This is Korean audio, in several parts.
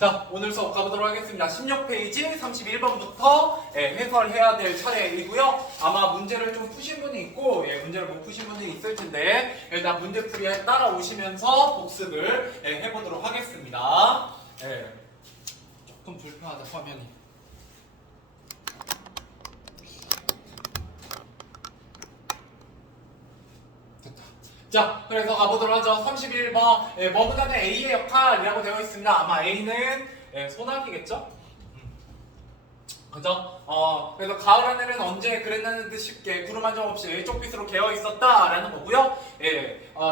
자, 오늘 수업 가보도록 하겠습니다. 16페이지 31번부터 해설해야 될 차례이고요. 아마 문제를 좀 푸신 분이 있고 문제를 못 푸신 분이 있을 텐데 일단 문제풀이에 따라오시면서 복습을 해보도록 하겠습니다. 조금 불편하다, 화면이. 자, 그래서 가보도록 하죠. 31번 머무다는 A의 역할이라고 되어 있습니다. 아마 A는 소나기겠죠? 그죠? 그래서 가을 하늘은 언제 그랬나는 듯 쉽게 구름 한 점 없이 쪽빛으로 개어 있었다라는 거고요.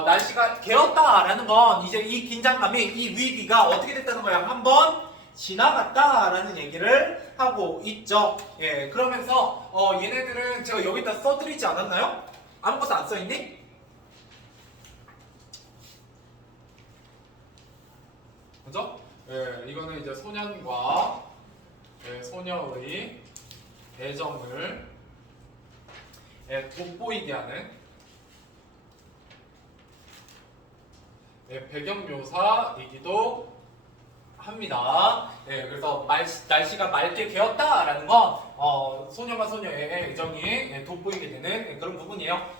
날씨가 개었다라는 건 이제 이 긴장감이, 이 위기가 어떻게 됐다는 거야? 한번 지나갔다라는 얘기를 하고 있죠. 그러면서 얘네들은 제가 여기다 써드리지 않았나요? 아무것도 안 써있니? 그죠? 이거는 이제 소년과 소녀의 애정을 돋보이게 하는 배경 묘사이기도 합니다. 그래서 날씨가 맑게 개었다라는 건 소녀와 소녀의 애정이 돋보이게 되는 그런 부분이에요.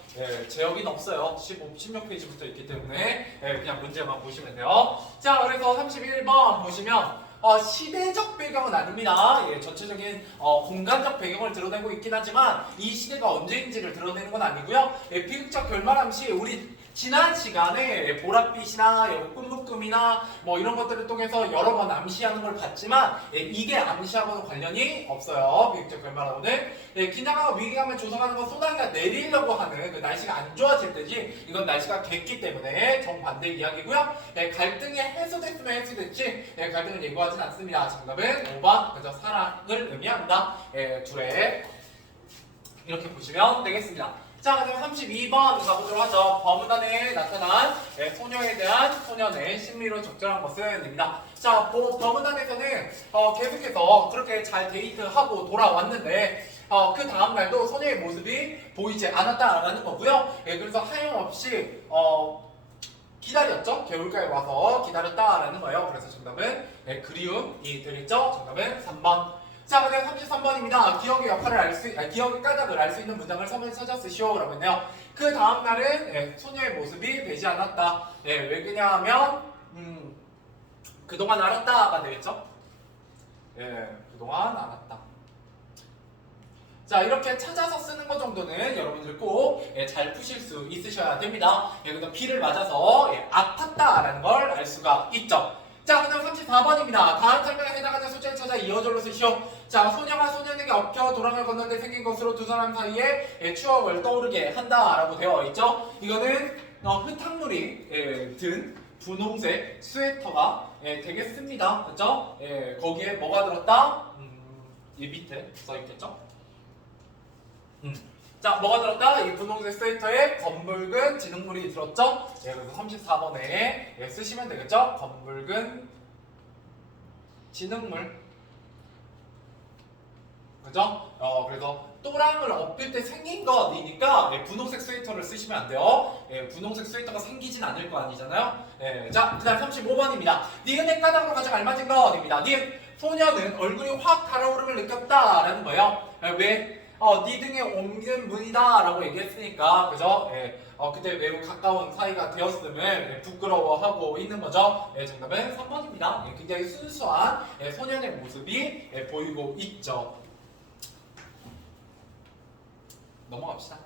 제 여기는 없어요. 16페이지부터 있기 때문에 그냥 문제만 보시면 돼요. 자, 그래서 31번 보시면 시대적 배경은 아닙니다. 전체적인 공간적 배경을 드러내고 있긴 하지만 이 시대가 언제인지를 드러내는 건 아니고요. 비극적 결말함 시 우리 지난 시간에 보랏빛이나 꿈묶음이나 뭐 이런 것들을 통해서 여러 번 암시하는 걸 봤지만 이게 암시하고는 관련이 없어요. 비극적 결말하고는. 긴장하고 위기감을 조성하는 건 소나기가 내리려고 하는 그 날씨가 안 좋아질 때지, 이건 날씨가 겠기 때문에 정반대 이야기고요. 갈등이 해소됐으면 해소됐지 갈등을 예고하진 않습니다. 정답은 5번, 그저 사랑을 의미합니다. 둘에 이렇게 보시면 되겠습니다. 자, 그다음 32번 가보도록 하죠. 버무단에 나타난 소녀에 대한 소년의 심리로 적절한 것은입니다. 자, 버무단에서는 계속해서 그렇게 잘 데이트하고 돌아왔는데 그 다음날도 소녀의 모습이 보이지 않았다라는 거고요. 그래서 하염없이 기다렸죠. 개울가에 와서 기다렸다라는 거예요. 그래서 정답은 그리움이 되겠죠. 정답은 3번. 자, 그다음 33번입니다. 기억의 역할을 기억의 까닭을 알 수 있는 문장을 찾아 쓰시오라고 했네요. 그 다음 날은 소녀의 모습이 되지 않았다. 왜 그냐하면 그동안 알았다가 되겠죠. 그동안 알았다. 자, 이렇게 찾아서 쓰는 것 정도는 여러분들 꼭 잘 푸실 수 있으셔야 됩니다. 그다음 비를 맞아서 아팠다라는 걸 알 수가 있죠. 자, 그다음 34번입니다. 다음 설명에 해당하는 소재를 찾아 이어절로 쓰시오. 자, 소녀가 소년에게 엎겨 도랑을 건널 때 생긴 것으로 두 사람 사이에 추억을 떠오르게 한다라고 되어 있죠. 이거는 흙탕물이 든 분홍색 스웨터가 되겠습니다. 그렇죠? 거기에 뭐가 들었다? 이 밑에 써 있겠죠? 자, 뭐가 들었다? 이 분홍색 스웨터에 검붉은 진흙물이 들었죠? 그래서 34번에 쓰시면 되겠죠? 검붉은 진흙물. 그죠? 그래서 또랑을 엎을 때 생긴 것이니까 분홍색 스웨터를 쓰시면 안 돼요. 분홍색 스웨터가 생기진 않을 거 아니잖아요. 자, 그 다음 35번입니다. 니은의 까닭으로 가장 알맞은 것입니다. 니은, 소녀는 얼굴이 확 달아오름을 느꼈다라는 거예요. 왜? 네 등에 옮긴 문이다 라고 얘기했으니까, 그죠? 그때 매우 가까운 사이가 되었음을 부끄러워하고 있는 거죠. 정답은 3번입니다. 굉장히 순수한 소년의 모습이 보이고 있죠. 넘어갑시다.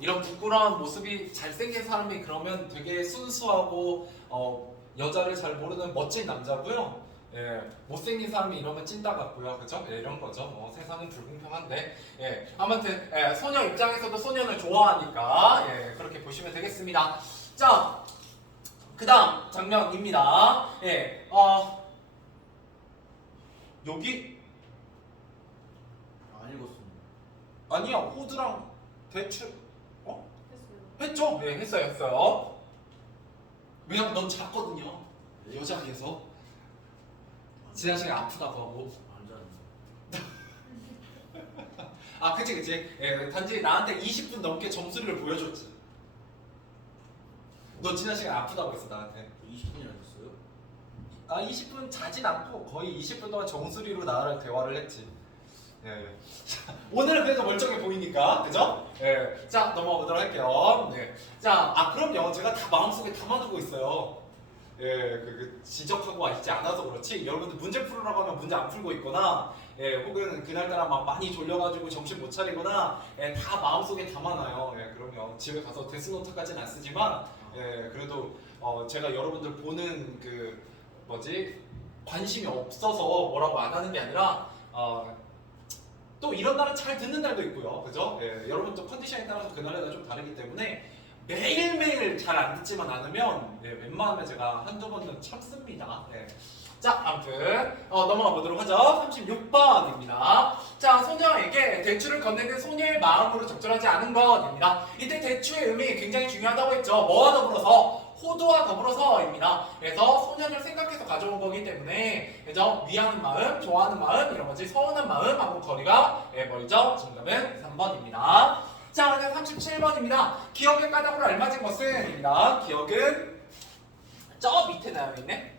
이런 부끄러운 모습이 잘생긴 사람이 그러면 되게 순수하고 여자를 잘 모르는 멋진 남자고요. 못생긴 사람이 이러면 찐따 같고요. 그죠? 이런 거죠. 세상은 불공평한데. 아무튼 소녀 입장에서도 소년을 좋아하니까 그렇게 보시면 되겠습니다. 자, 그 다음 장면입니다. 여기 안 읽었습니다. 아니야, 호드랑 대출 했죠? 했어요. 왜냐면 넌 작거든요. 여자에서 지난 시간에 아프다고 하고. 아, 그치. 단지 나한테 20분 넘게 점수를 보여줬지. 너 지난 시간에 아프다고 했어, 나한테. 20분이나 됐어요? 20분 자진 않고 거의 20분 동안 정수리로 나랑 대화를 했지. 예. 오늘은 그래도 멀쩡해 보이니까, 그죠? 예. 자, 넘어가 보도록 할게요. 네. 자, 그럼요. 제가 다 마음속에 담아두고 있어요. 예, 지적하고 하시지 않아서 그렇지. 여러분들 문제 풀으라고 하면 문제 안 풀고 있거나, 예, 혹은 그날따라 막 많이 졸려가지고 정신 못 차리거나, 예, 다 마음속에 담아놔요. 예, 그럼요. 집에 가서 데스노트까지는 안 쓰지만, 예, 그래도 제가 여러분들 보는 관심이 없어서 뭐라고 안 하는 게 아니라, 또 이런 날은 잘 듣는 날도 있고요. 그죠? 예, 여러분 또 컨디션에 따라서 그날마다 좀 다르기 때문에 매일매일 잘 안 듣지만 않으면 웬만하면 제가 한두 번은 참습니다. 예. 자, 아무튼 넘어가 보도록 하죠. 36번입니다. 자, 소녀에게 대추를 건네는 소녀의 마음으로 적절하지 않은 것입니다. 이때 대추의 의미 굉장히 중요하다고 했죠. 뭐와 더불어서? 호두와 더불어서입니다. 그래서 소년을 생각해서 가져온 거기 때문에, 그죠? 위하는 마음, 좋아하는 마음, 이런 거지. 서운한 마음하고 거리가 멀죠. 정답은 3번입니다. 자, 그다음 37번입니다. 기억의 까닭으로 알맞은 것은입니다. 기억은 저 밑에 나와 있네.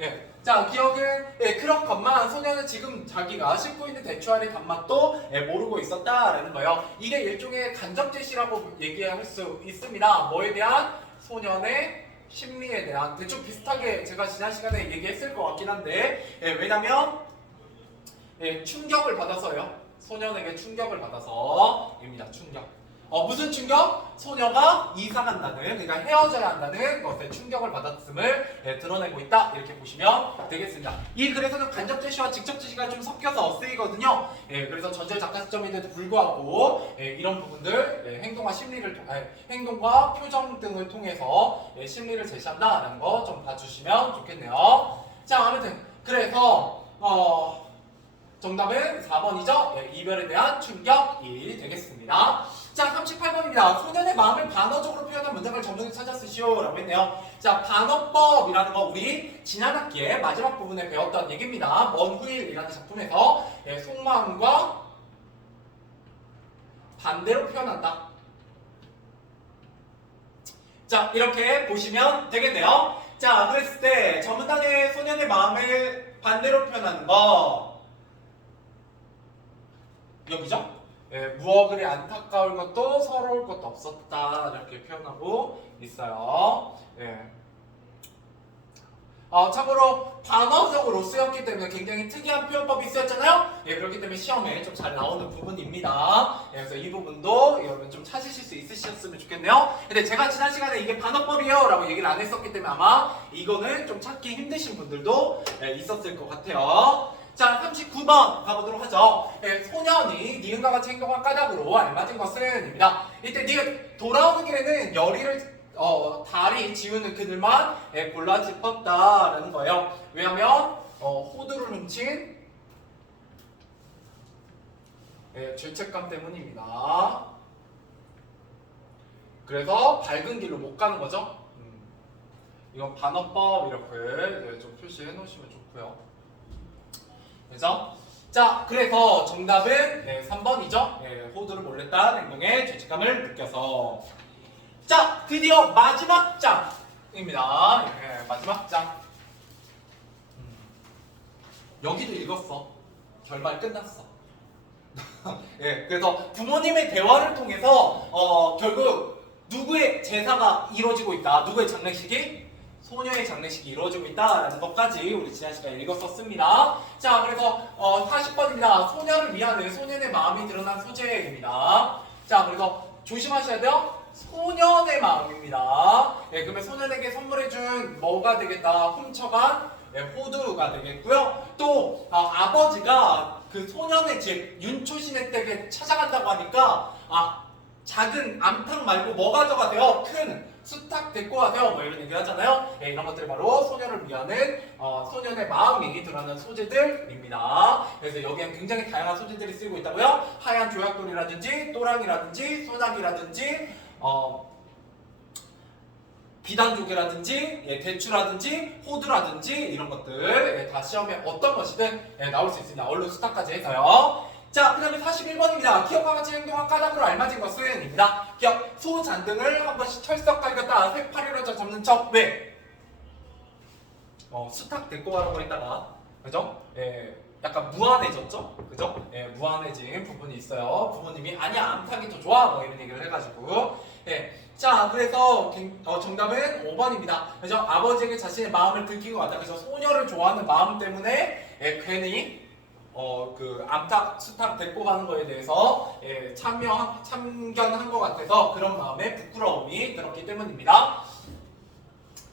예. 자, 기억은 그런 것만 소녀는 지금 자기가 씹고 있는 대추알의 단맛도 모르고 있었다라는 거예요. 이게 일종의 간접 제시라고 얘기할 수 있습니다. 뭐에 대한? 소년의 심리에 대한. 대충 비슷하게 제가 지난 시간에 얘기했을 것 같긴 한데, 왜냐면 충격을 받아서요. 소년에게 충격을 받아서입니다. 충격. 무슨 충격? 소녀가 이사간다는, 그러니까 헤어져야 한다는 것에 충격을 받았음을 드러내고 있다. 이렇게 보시면 되겠습니다. 이 글에서는 간접 제시와 직접 제시가 좀 섞여서 쓰이거든요. 그래서 전제 작가 시점인데도 불구하고 이런 부분들, 행동과 심리를 행동과 표정 등을 통해서 심리를 제시한다라는 거 좀 봐주시면 좋겠네요. 자, 아무튼 그래서 정답은 4번이죠. 이별에 대한 충격이 되겠습니다. 자, 38번입니다. 소년의 마음을 반어적으로 표현한 문장을 정정해 찾아 쓰시오 라고 했네요. 자, 반어법이라는 거 우리 지난 학기에 마지막 부분에 배웠던 얘기입니다. 먼 후일이라는 작품에서 속마음과 반대로 표현한다. 자, 이렇게 보시면 되겠네요. 자, 그랬을 때 전문단의 소년의 마음을 반대로 표현하는 거 여기죠? 무엇 그리 안타까울 것도 서러울 것도 없었다 이렇게 표현하고 있어요. 참고로 반어적으로 쓰였기 때문에 굉장히 특이한 표현법이 쓰였잖아요. 그렇기 때문에 시험에 좀 잘 나오는 부분입니다. 그래서 이 부분도 여러분 좀 찾으실 수 있으셨으면 좋겠네요. 근데 제가 지난 시간에 이게 반어법이에요 라고 얘기를 안 했었기 때문에 아마 이거는 좀 찾기 힘드신 분들도 있었을 것 같아요. 자, 39번 가보도록 하죠. 소년이 니은과 같이 행동한 까닭으로 알맞은 것은입니다. 이때 니은 돌아오는 길에는 열의를 달이 지우는 그들만 골라 짚었다라는 거예요. 왜냐하면 호두를 훔친 죄책감 때문입니다. 그래서 밝은 길로 못 가는 거죠. 이건 반어법 이렇게 좀 표시해 놓으시면 좋고요. 그래서 자, 그래서 정답은 3번이죠. 호두를 몰래 딴 행동에 죄책감을 느껴서. 자, 드디어 마지막 장입니다. 마지막 장. 여기도 읽었어. 결말 끝났어. 그래서 부모님의 대화를 통해서 결국 누구의 제사가 이루어지고 있다. 누구의 장례식이? 소녀의 장례식이 이루어지고 있다라는 것까지 우리 지난 시간에 읽었었습니다. 자, 그래서 40번입니다. 소녀를 위하는 소년의 마음이 드러난 소재입니다. 자, 그래서 조심하셔야 돼요. 소년의 마음입니다. 그러면 소년에게 선물해준 뭐가 되겠다? 훔쳐간 호두가 되겠고요. 또 아버지가 그 소년의 집 윤초신의 댁에 찾아간다고 하니까 작은 암탉 말고 뭐 가져가세요? 큰 수탉 데리고 가세요. 뭐 이런 얘기 하잖아요. 이런 것들이 바로 소녀를 위하는 소년의 마음이 드러나는 소재들입니다. 그래서 여기엔 굉장히 다양한 소재들이 쓰이고 있다고요. 하얀 조약돌이라든지 또랑이라든지 소나기라든지 비단조개라든지 대추라든지 호두라든지 이런 것들 다 시험에 어떤 것이든 나올 수 있습니다. 얼른 수탉까지 해서요. 자, 그 다음에 41번입니다. 기억과 같이 행동한 까닭으로 알맞은 것은 입니다. 기억, 소 잔등을 한 번씩 철썩 갈겼다. 새파리로 잡는 척. 왜? 수탉 데리고 가라고 했다가 그죠? 예, 약간 무안해졌죠? 그죠? 예, 무안해진 부분이 있어요. 부모님이 아니야 암탉이 더 좋아 뭐 이런 얘기를 해가지고 예, 자 그래서 정답은 5번입니다. 그죠? 아버지에게 자신의 마음을 들키고 왔다. 그래서 소녀를 좋아하는 마음 때문에 예, 괜히 그 암탉, 수탉 데리고 가는 거에 대해서 예, 참견한 것 같아서 그런 마음에 부끄러움이 들었기 때문입니다.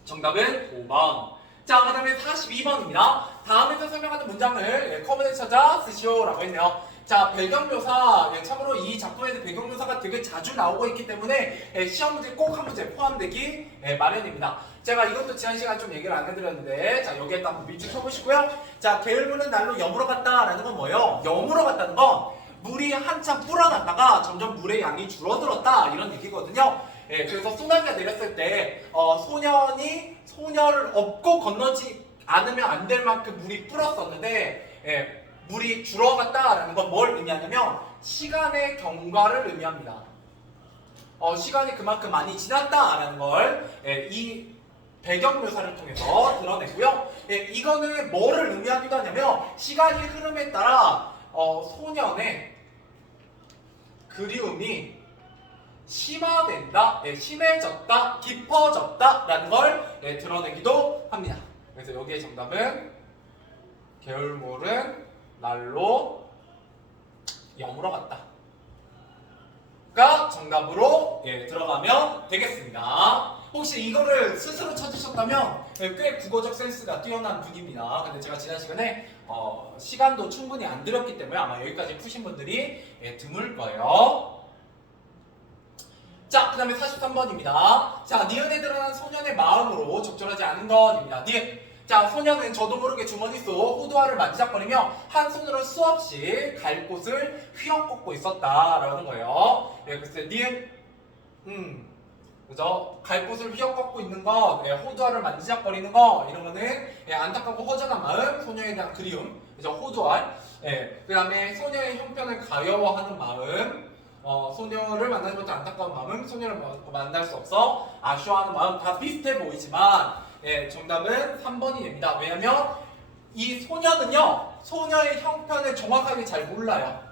정답은 5번. 자, 그 다음에 42번입니다. 다음에서 설명하는 문장을 예, 커먼에 찾아 쓰시오라고 했네요. 자, 배경묘사. 예, 참고로 이 작품에는 배경묘사가 되게 자주 나오고 있기 때문에 예, 시험 문제 꼭 한 문제 포함되기 예, 마련입니다. 제가 이것도 지난 시간에 좀 얘기를 안 해드렸는데, 자, 여기에다 한번 밑줄 쳐보시고요. 자, 게을무는 날로 여물어 갔다라는 건 뭐예요? 여물어 갔다는 건 물이 한참 불어났다가 점점 물의 양이 줄어들었다 이런 얘기거든요. 예, 그래서 소나기가 내렸을 때 소년이 소녀를 업고 건너지 않으면 안 될 만큼 물이 불었었는데 예, 물이 줄어갔다라는 건 뭘 의미하냐면 시간의 경과를 의미합니다. 시간이 그만큼 많이 지났다라는 걸 이 배경 묘사를 통해서 드러내고요. 예, 이거는 뭐를 의미하기도 하냐면 시간이 흐름에 따라 소년의 그리움이 심화된다, 심해졌다, 깊어졌다라는 걸 드러내기도 합니다. 그래서 여기에 정답은 게을물은 날로 여물어 갔다. 가 정답으로 들어가면 되겠습니다. 혹시 이거를 스스로 찾으셨다면 꽤 국어적 센스가 뛰어난 분입니다. 근데 제가 지난 시간에 시간도 충분히 안 들였기 때문에 아마 여기까지 푸신 분들이 드물 거예요. 자, 그 다음에 43번입니다. 자, 니은에 드러난 소년의 마음으로 적절하지 않은 것입니다. 니은. 자, 소년은 저도 모르게 주머니 속 호두알을 만지작거리며 한 손으로 수없이 갈 곳을 휘어꽂고 있었다라는 거예요. 예, 글쎄, 니은. 그죠? 갈 곳을 휘어꽂고 있는 것, 호두알을 만지작거리는 것, 이런 거는 안타깝고 허전한 마음, 소녀에 대한 그리움, 그죠? 호두알. 그 다음에 소녀의 형편을 가여워하는 마음, 소녀를 만나지 못해 안타까운 마음, 소녀를 만날 수 없어 아쉬워하는 마음 다 비슷해 보이지만 정답은 3번이 됩니다. 왜냐면 이 소녀는요 소녀의 형편을 정확하게 잘 몰라요.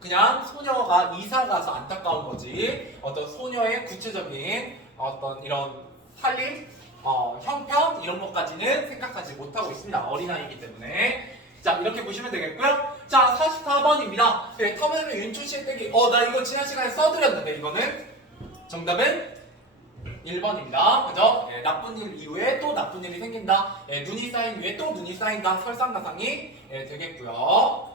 그냥 소녀가 이사 가서 안타까운 거지 어떤 소녀의 구체적인 어떤 이런 살림 형편 이런 것까지는 생각하지 못하고 있습니다. 어린아이이기 때문에. 자, 이렇게 보시면 되겠고요. 자, 44번입니다. 터미널의 윤초시의 떼기. 나 이거 지난 시간에 써드렸는데 이거는 정답은 1번입니다. 그죠? 나쁜 일 이후에 또 나쁜 일이 생긴다. 눈이 쌓인 위에 또 눈이 쌓인다. 설상가상이 되겠고요.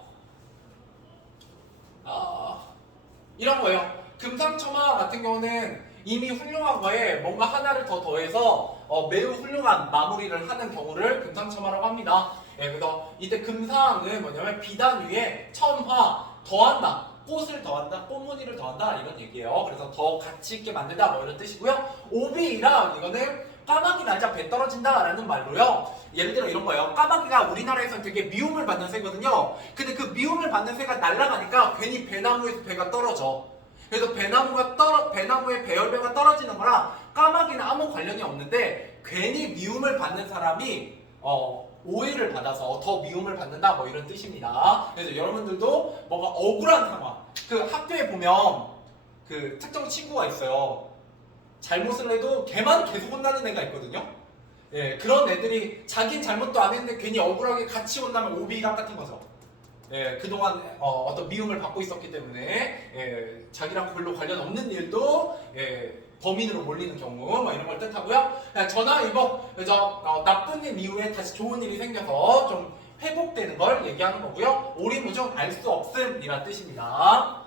이런 거예요. 금상첨화 같은 경우는 이미 훌륭한 거에 뭔가 하나를 더 더해서 매우 훌륭한 마무리를 하는 경우를 금상첨화라고 합니다. 그래서 이때 금상은 뭐냐면 비단 위에 첨화, 더한다, 꽃을 더한다, 꽃무늬를 더한다 이런 얘기예요. 그래서 더 가치 있게 만들다 뭐 이런 뜻이고요. 오비이랑 이거는 까마귀 날짜 배 떨어진다 라는 말로요. 예를 들어 이런 거예요. 까마귀가 우리나라에서는 되게 미움을 받는 새거든요. 근데 그 미움을 받는 새가 날아가니까 괜히 배나무에서 배가 떨어져. 그래서 배나무에 배열배가 떨어지는 거랑 까마귀는 아무 관련이 없는데 괜히 미움을 받는 사람이 오해를 받아서 더 미움을 받는다 뭐 이런 뜻입니다. 그래서 여러분들도 뭔가 억울한 상황, 그 학교에 보면 그 특정 친구가 있어요. 잘못을 해도 걔만 계속 혼나는 애가 있거든요. 그런 애들이 자긴 잘못도 안 했는데 괜히 억울하게 같이 혼나면 오비락 같은 거죠. 그동안 어떤 미움을 받고 있었기 때문에 자기랑 별로 관련 없는 일도 범인으로 몰리는 경우 뭐 이런 걸 뜻하고요. 전화위복, 그래서 나쁜 일 이후에 다시 좋은 일이 생겨서 좀 회복되는 걸 얘기하는 거고요. 오리무중 알 수 없음이란 뜻입니다.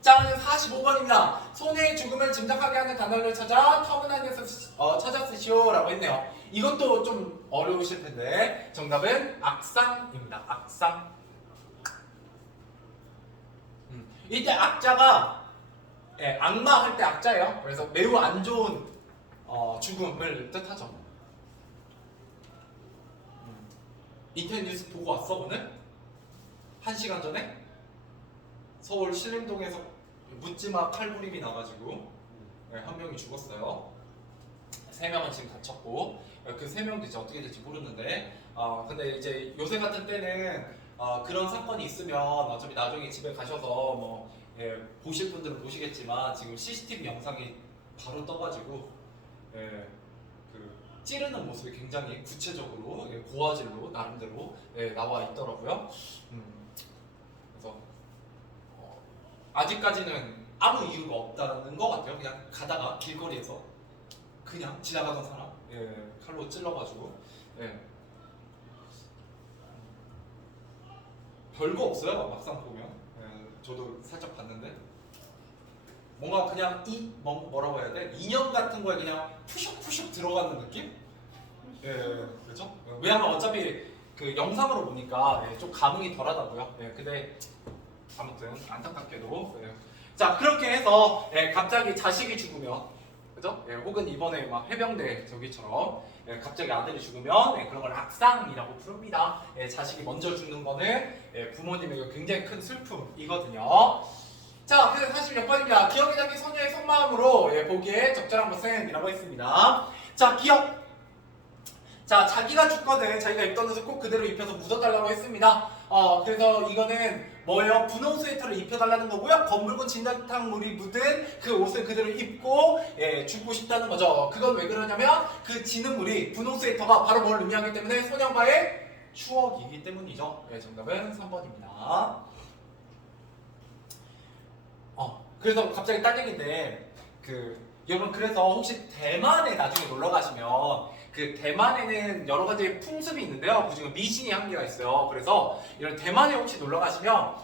자, 45번입니다. 소녀의 죽음을 짐작하게 하는 단어를 찾아 터무나니에서 찾아 쓰시오라고 했네요. 이것도 좀 어려우실 텐데 정답은 악상입니다. 악상. 이때 악자가 악마 할 때 악자예요. 그래서 매우 안 좋은 죽음을 뜻하죠. 이태원 뉴스 보고 왔어 오늘? 1시간 전에? 서울 신림동에서 묻지마 칼부림이 나가지고 한 명이 죽었어요. 3명은 지금 다쳤고 그 3명도 이제 어떻게 될지 모르는데 근데 이제 요새 같은 때는 그런 사건이 있으면 어차피 나중에 집에 가셔서 뭐 보실 분들은 보시겠지만 지금 CCTV 영상이 바로 떠가지고 그 찌르는 모습이 굉장히 구체적으로 고화질로 나름대로 나와 있더라고요. 그래서 아직까지는 아무 이유가 없다는 것 같아요. 그냥 가다가 길거리에서 그냥 지나가던 사람 칼로 찔러가지고 별거 없어요. 막상 보면 저도 살짝 봤는데 뭔가 그냥 뭐라고 해야 돼? 인형 같은 거에 그냥 푸슉푸슉 들어가는 느낌? 그렇죠? 왜냐면 어차피 그 영상으로 보니까 좀 감흥이 덜하다고요. 근데 아무튼 안타깝게도 자 그렇게 해서 갑자기 자식이 죽으면 그죠? 혹은 이번에 막 해병대 저기처럼 갑자기 아들이 죽으면 그런 걸 악상이라고 부릅니다. 자식이 먼저 죽는 거는 부모님에게 굉장히 큰 슬픔이거든요. 자, 그래서 46번입니다. 기억이 담긴 소녀의 속마음으로 보기에 적절한 것은이라고 했습니다. 자, 기억. 자, 자기가 죽거든 자기가 입던 옷을 꼭 그대로 입혀서 묻어달라고 했습니다. 그래서 이거는 뭐예요? 분홍 스웨터를 입혀달라는 거고요. 검붉은 진흙탕물이 묻은 그 옷을 그대로 입고 죽고 싶다는 거죠. 그건 왜 그러냐면 그 진흙물이 분홍 스웨터가 바로 뭘 의미하기 때문에 소년과의 추억이기 때문이죠. 정답은 3번입니다. 그래서 갑자기 딴 얘기인데 여러분 그래서 혹시 대만에 나중에 놀러 가시면 그 대만에는 여러 가지 풍습이 있는데요. 그중에 미신이 한 개가 있어요. 그래서 이런 대만에 혹시 놀러 가시면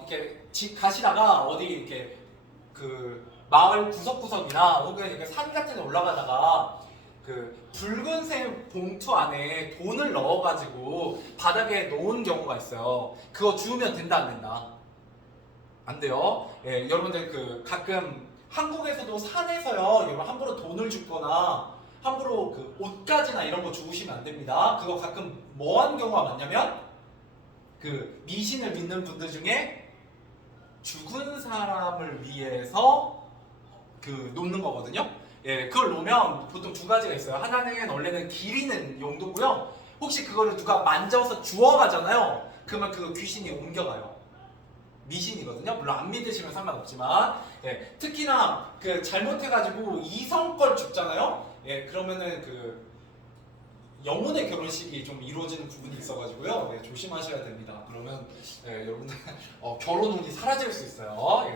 이렇게 가시다가 어디 이렇게 그 마을 구석구석이나 혹은 이렇게 산 같은 데 올라가다가 그 붉은색 봉투 안에 돈을 넣어가지고 바닥에 놓은 경우가 있어요. 그거 주우면 된다 안 된다? 안 돼요. 여러분들 그 가끔 한국에서도 산에서요. 여러분 함부로 돈을 줍거나 함부로 그 옷가지나 이런 거 주우시면 안 됩니다. 그거 가끔 뭐한 경우가 많냐면 그 미신을 믿는 분들 중에 죽은 사람을 위해서 그 놓는 거거든요. 그걸 놓으면 보통 두 가지가 있어요. 하나는 원래는 기리는 용도고요. 혹시 그거를 누가 만져서 주워가잖아요. 그러면 그 귀신이 옮겨가요. 미신이거든요. 물론 안 믿으시면 상관없지만 특히나 그 잘못해가지고 이성 걸 줍잖아요. 그러면은 그 영혼의 결혼식이 좀 이루어지는 부분이 있어가지고요. 조심하셔야 됩니다. 그러면 여러분들 결혼 운이 사라질 수 있어요.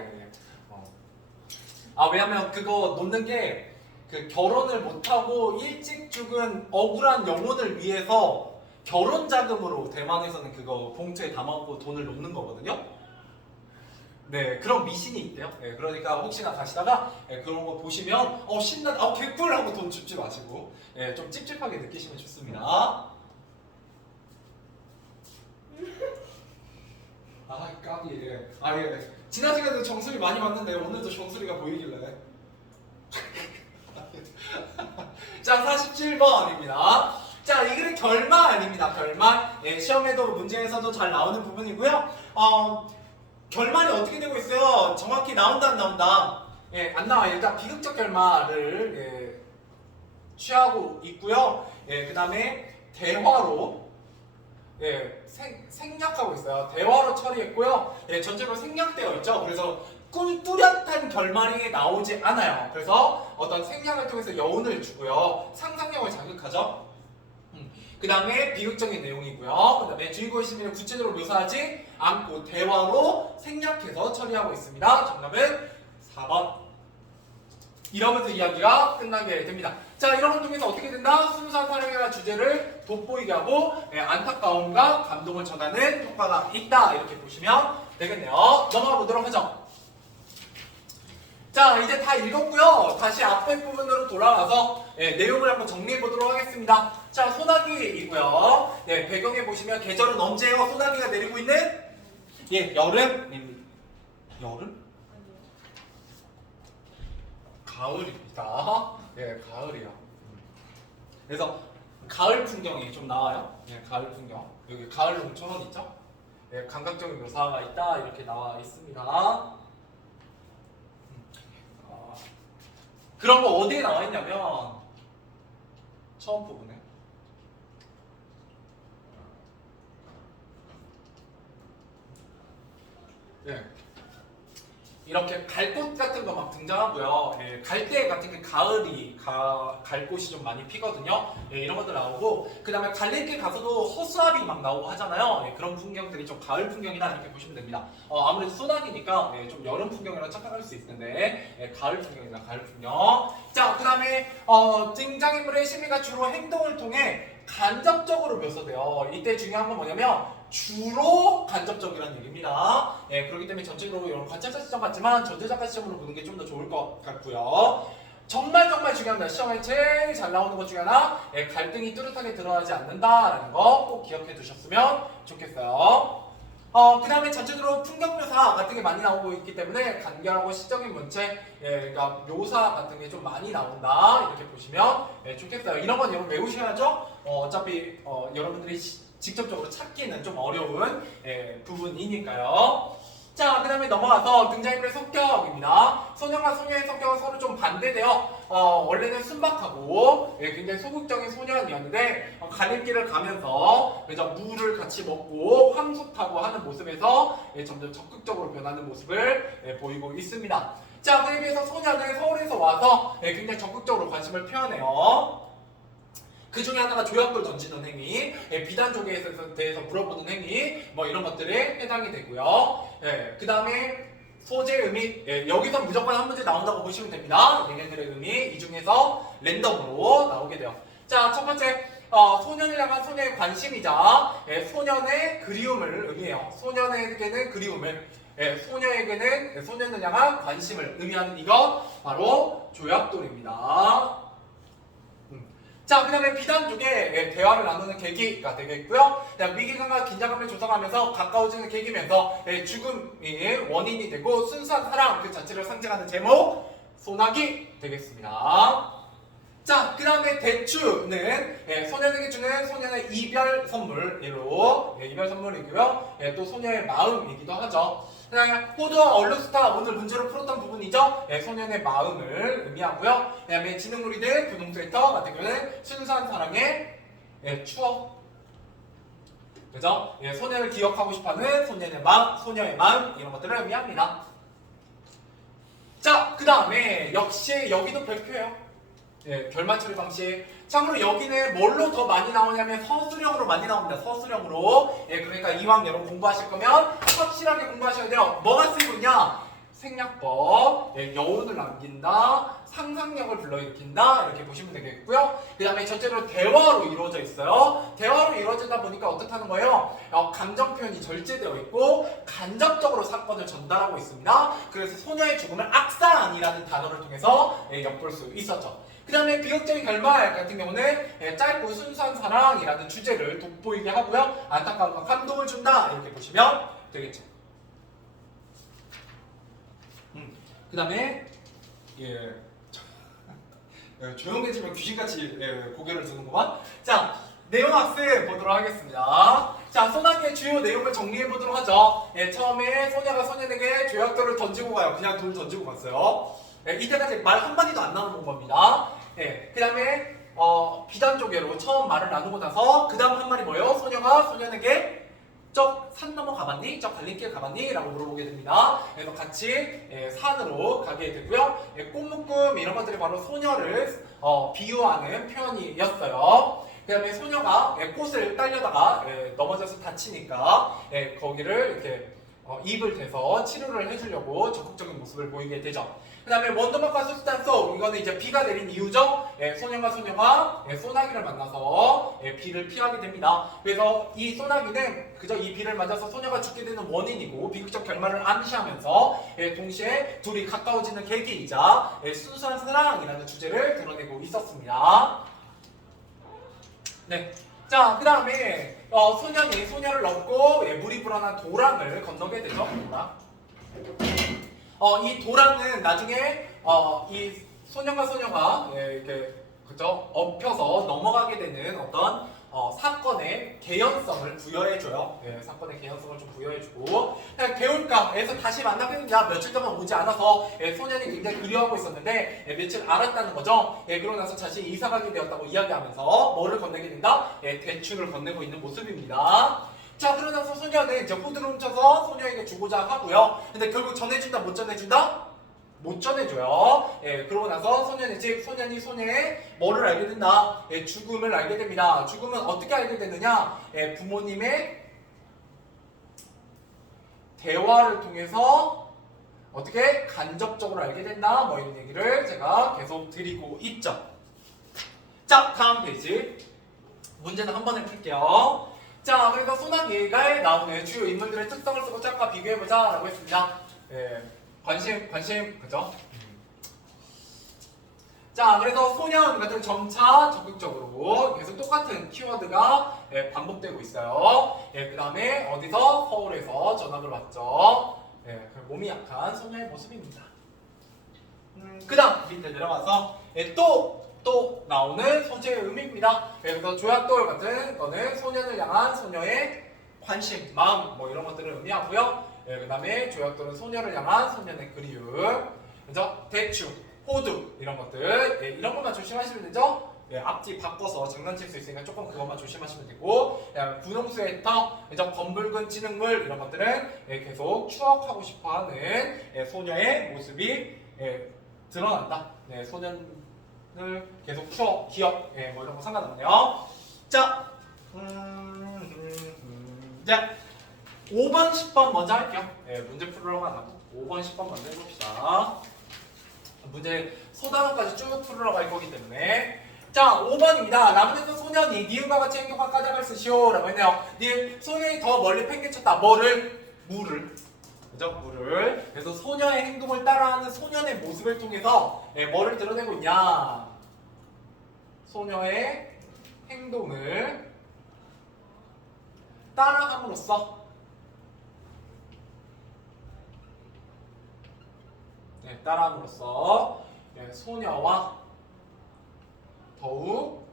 왜냐면 그거 놓는 게 그 결혼을 못하고 일찍 죽은 억울한 영혼을 위해서 결혼 자금으로 대만에서는 그거 봉투에 담아오고 돈을 놓는 거거든요. 그런 미신이 있대요. 그러니까 혹시나 가시다가 그런 거 보시면 신나, 개꿀 하고 돈 줍지 마시고 좀 찝찝하게 느끼시면 좋습니다. 까비. 지난 시간에도 정수리 많이 봤는데 오늘도 정수리가 보이길래. 자, 47번입니다. 자, 이 글은 결말입니다. 결말. 시험에도 문제에서도 잘 나오는 부분이고요. 결말이 어떻게 되고 있어요? 정확히 나온다 안 나온다? 안 나와요. 일단 비극적 결말을 취하고 있고요. 그 다음에 대화로 생략하고 있어요. 대화로 처리했고요. 전체로 생략되어 있죠. 그래서 뚜렷한 결말이 나오지 않아요. 그래서 어떤 생략을 통해서 여운을 주고요. 상상력을 자극하죠. 그 다음에 비극적인 내용이고요. 그 다음에 주인공의 심리를 구체적으로 묘사하지 않고 대화로 생략해서 처리하고 있습니다. 정답은 4번. 이러면서 이야기가 끝나게 됩니다. 자, 이런 걸 통해서 어떻게 된다? 순수한 사랑이라는 주제를 돋보이게 하고 안타까움과 감동을 전하는 효과가 있다. 이렇게 보시면 되겠네요. 넘어가 보도록 하죠. 자, 이제 다 읽었고요. 다시 앞에 부분으로 돌아와서 내용을 한번 정리해 보도록 하겠습니다. 자, 소나기이고요. 배경에 보시면 계절은 언제예요? 소나기가 내리고 있는? 여름? 여름? 가을입니다. 가을이요. 그래서 가을 풍경이 좀 나와요. 가을 풍경. 여기 가을 농촌원 있죠? 감각적인 묘사가 있다. 이렇게 나와 있습니다. 그런 거 어디에 나와 있냐면 처음 부분에 네. 이렇게 갈꽃 같은 거 막 등장하고요. 예, 갈대 같은 게 갈꽃이 좀 많이 피거든요. 예, 이런 것들 나오고 그 다음에 갈림길 가서도 허수아비 막 나오고 하잖아요. 예, 그런 풍경들이 좀 가을 풍경이다 이렇게 보시면 됩니다. 아무래도 소나기니까 예, 좀 여름 풍경이라 착각할 수 있는데 예, 가을 풍경이다 가을 풍경. 자, 그 다음에 등장인물의 심리가 주로 행동을 통해 간접적으로 묘사돼요. 이때 중요한 건 뭐냐면 주로 간접적이라는 얘기입니다. 예, 그렇기 때문에 전체적으로 이런 관찰자 시점 같지만 전체작가 시점으로 보는 게 좀 더 좋을 것 같고요. 정말 중요합니다. 시험에 제일 잘 나오는 것 중에 하나, 예, 갈등이 뚜렷하게 드러나지 않는다라는 거 꼭 기억해 두셨으면 좋겠어요. 그 다음에 전체적으로 풍경묘사 같은 게 많이 나오고 있기 때문에 간결하고 시적인 문체, 예, 그러니까 묘사 같은 게 좀 많이 나온다 이렇게 보시면 예, 좋겠어요. 이런 건 여러분 외우셔야죠. 어차피 여러분들이 직접적으로 찾기는 좀 어려운 예, 부분이니까요. 자, 그 다음에 넘어가서 등장인물의 성격입니다. 소녀와 소녀의 성격은 서로 좀 반대돼요. 원래는 순박하고 예, 굉장히 소극적인 소년이었는데 갈림길을 가면서 그죠, 물을 같이 먹고 황소 타고 하는 모습에서 예, 점점 적극적으로 변하는 모습을 예, 보이고 있습니다. 자, 그에 비해서 소녀는 서울에서 와서 예, 굉장히 적극적으로 관심을 표현해요. 그 중에 하나가 조약돌 던지는 행위, 예, 비단족에 대해서 물어보는 행위, 뭐 이런 것들에 해당이 되고요. 예, 그 다음에 소재 의미, 예, 여기서 무조건 한 문제 나온다고 보시면 됩니다. 얘네들의 의미, 이 중에서 랜덤으로 나오게 돼요. 자, 첫 번째, 소년을 향한 소녀의 관심이자 예, 소년의 그리움을 의미해요. 소년에게는 그리움을, 예, 소녀에게는 소년을 향한 관심을 의미하는 이것 바로 조약돌입니다. 자, 그 다음에 비단족의 대화를 나누는 계기가 되겠고요. 위기감과 긴장감을 조성하면서 가까워지는 계기면서 죽음이 원인이 되고 순수한 사랑 그 자체를 상징하는 제목 소나기 되겠습니다. 자, 그 다음에 대추는 소년에게 주는 소년의 이별 선물로 이별 선물이고요. 또 소녀의 마음이기도 하죠. 그 다음에 호두와 얼룩스타 오늘 문제로 풀었던 부분이죠. 소년의 마음을 의미하고요. 그 다음에 지능물이 된 분홍스웨터 같은 경우는 순수한 사랑의 추억, 그죠? 소년을 기억하고 싶어하는 소년의 마음, 소녀의 마음 이런 것들을 의미합니다. 자, 그 다음에 역시 여기도 별표예요. 예, 결말 처리 방식. 참고로 여기는 뭘로 더 많이 나오냐면 서술형으로 많이 나옵니다. 서술형으로. 예, 그러니까 이왕 여러분 공부하실 거면 확실하게 공부하셔야 돼요. 뭐가 쓰이고 있냐? 생략법, 예, 여운을 남긴다, 상상력을 불러일으킨다 이렇게 보시면 되겠고요. 그 다음에 전체적으로 대화로 이루어져 있어요. 대화로 이루어지다 보니까 어떻다는 거예요? 감정 표현이 절제되어 있고 간접적으로 사건을 전달하고 있습니다. 그래서 소녀의 죽음을 악산이라는 단어를 통해서 엿볼 수 있었죠. 그 다음에 비극적인 결말 같은 경우는 짧고 순수한 사랑이라는 주제를 돋보이게 하고요. 안타까움과 감동을 준다 이렇게 보시면 되겠죠. 그 다음에 조용해지면 귀신같이 고개를 드는구만. 자, 내용 학습 보도록 하겠습니다. 자, 소나기의 주요 내용을 정리해 보도록 하죠. 처음에 소녀가 소년에게 조약돌을 던지고 가요. 그냥 돌 던지고 갔어요. 이때까지 말 한마디도 안 나누는 겁니다. 그 다음에 비단조개로 처음 말을 나누고 나서 그 다음 한 말이 뭐예요? 소녀가 소년에게 저 산 넘어 가봤니? 저 갈림길 가봤니? 라고 물어보게 됩니다. 그래서 같이 산으로 가게 되고요. 꽃묶음 이런 것들이 바로 소녀를 비유하는 표현이었어요. 그 다음에 소녀가 꽃을 딸려다가 넘어져서 다치니까 거기를 이렇게 입을 대서 치료를 해주려고 적극적인 모습을 보이게 되죠. 그 다음에 원더만과 수스탄소 이거는 이제 비가 내린 이유죠. 소년과 소녀가 소나기를 만나서 비를 피하게 됩니다. 그래서 이 소나기는 그저 이 비를 맞아서 소녀가 죽게 되는 원인이고 비극적 결말을 암시하면서 동시에 둘이 가까워지는 계기이자 순수한 사랑이라는 주제를 드러내고 있었습니다. 네. 자, 그 다음에 소년이 소녀를 얻고 물이 불어난 도랑을 건너게 되죠. 이 도랑은 나중에 이 소년과 소녀가 이렇게 그죠 엎혀서 넘어가게 되는 어떤 사건의 개연성을 부여해줘요. 사건의 개연성을 좀 부여해주고 그냥 개울가에서 다시 만나게 됩니다. 며칠 동안 오지 않아서 소년이 굉장히 그리워하고 있었는데 며칠 알았다는 거죠. 그러고 나서 자신이 이사가게 되었다고 이야기하면서 뭐를 건네게 된다? 대추를 건네고 있는 모습입니다. 자, 그러고 나서 소녀는 이제 호두를 훔쳐서 소녀에게 주고자 하고요. 근데 결국 전해준다, 못 전해준다? 못 전해줘요. 그러고 나서 소년이 소녀의 뭐를 알게 된다? 죽음을 알게 됩니다. 죽음은 어떻게 알게 되느냐? 부모님의 대화를 통해서 어떻게 간접적으로 알게 된다? 뭐 이런 얘기를 제가 계속 드리고 있죠. 자, 다음 페이지. 문제는 한 번에 풀게요. 자, 그래서 소나기가에 나오는 주요 인물들의 특성을 쓰고 짝과 비교해보자 라고 했습니다. 관심, 그죠? 자, 그래서 소년 같은 점차 적극적으로 계속 똑같은 키워드가 반복되고 있어요. 그 다음에 어디서? 서울에서 전학을 왔죠. 몸이 약한 소녀의 모습입니다. 그 다음 밑에 내려가서 또 나오는 소재의 의미입니다. 그래서 조약돌 같은 거는 소년을 향한 소녀의 관심, 마음 뭐 이런 것들을 의미하고요. 그 다음에 조약돌은 소녀를 향한 소년의 그리움, 그죠? 대추, 호두 이런 것들 이런 것만 조심하시면 되죠. 앞뒤 바꿔서 장난칠 수 있으니까 조금 그것만 조심하시면 되고, 분홍수의 터, 그죠? 검붉은 진흙물 이런 것들은 계속 추억하고 싶어하는 소녀의 모습이 드러난다. 소년을 계속 추억, 기억 뭐 이런 거 상관없네요. 자, 자 5번, 10번 먼저 할게요. 문제 풀으려고 안 하고 5번, 10번 먼저 해봅시다. 문제 소단어까지 쭉 풀으러 갈 거기 때문에. 자, 5번입니다. 라문에서 소년이 니은과 같이 행동한 까닭을 쓰시오 라고 했네요. 소년이 더 멀리 팽개쳤다. 뭐를? 물을. 그죠? 물을. 그래서 소녀의 행동을 따라하는 소년의 모습을 통해서 뭐를 드러내고 있냐? 소녀의 행동을 따라함으로써 소녀와 더욱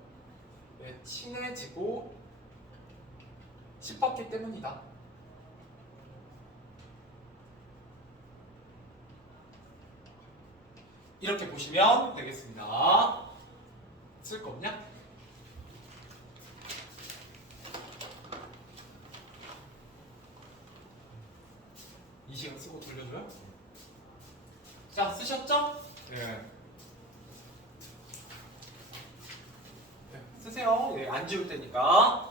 친해지고 싶었기 때문이다. 이렇게 보시면 되겠습니다. 쓸 거 없냐? 이 시간 쓰고 돌려줘요? 자, 쓰셨죠? 쓰세요. 안 지울 테니까.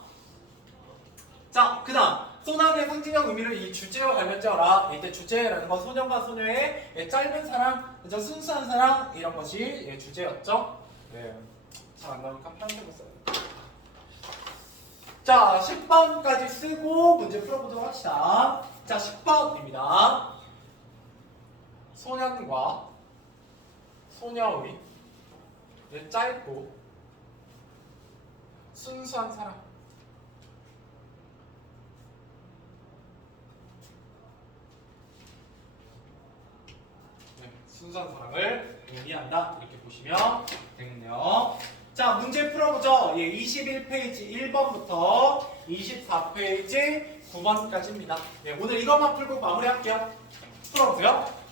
자, 그 다음 소나기의 상징적 의미를 이 주제와 관련지어라. 이때 주제라는 건 소년과 소녀의 짧은 사랑, 그죠? 순수한 사랑 이런 것이 주제였죠. 잘 안 나오니까 편집을 써야 돼. 자, 10번까지 쓰고 문제 풀어보도록 합시다. 자, 10번입니다. 소년과 소녀의 짧고 순수한 사랑. 순수한 사랑을 의미한다. 이렇게 보시면 되겠네요. 자, 문제 풀어보죠. 21페이지 1번부터 24페이지 9번까지입니다. 오늘 이것만 풀고 마무리할게요. 풀어보세요.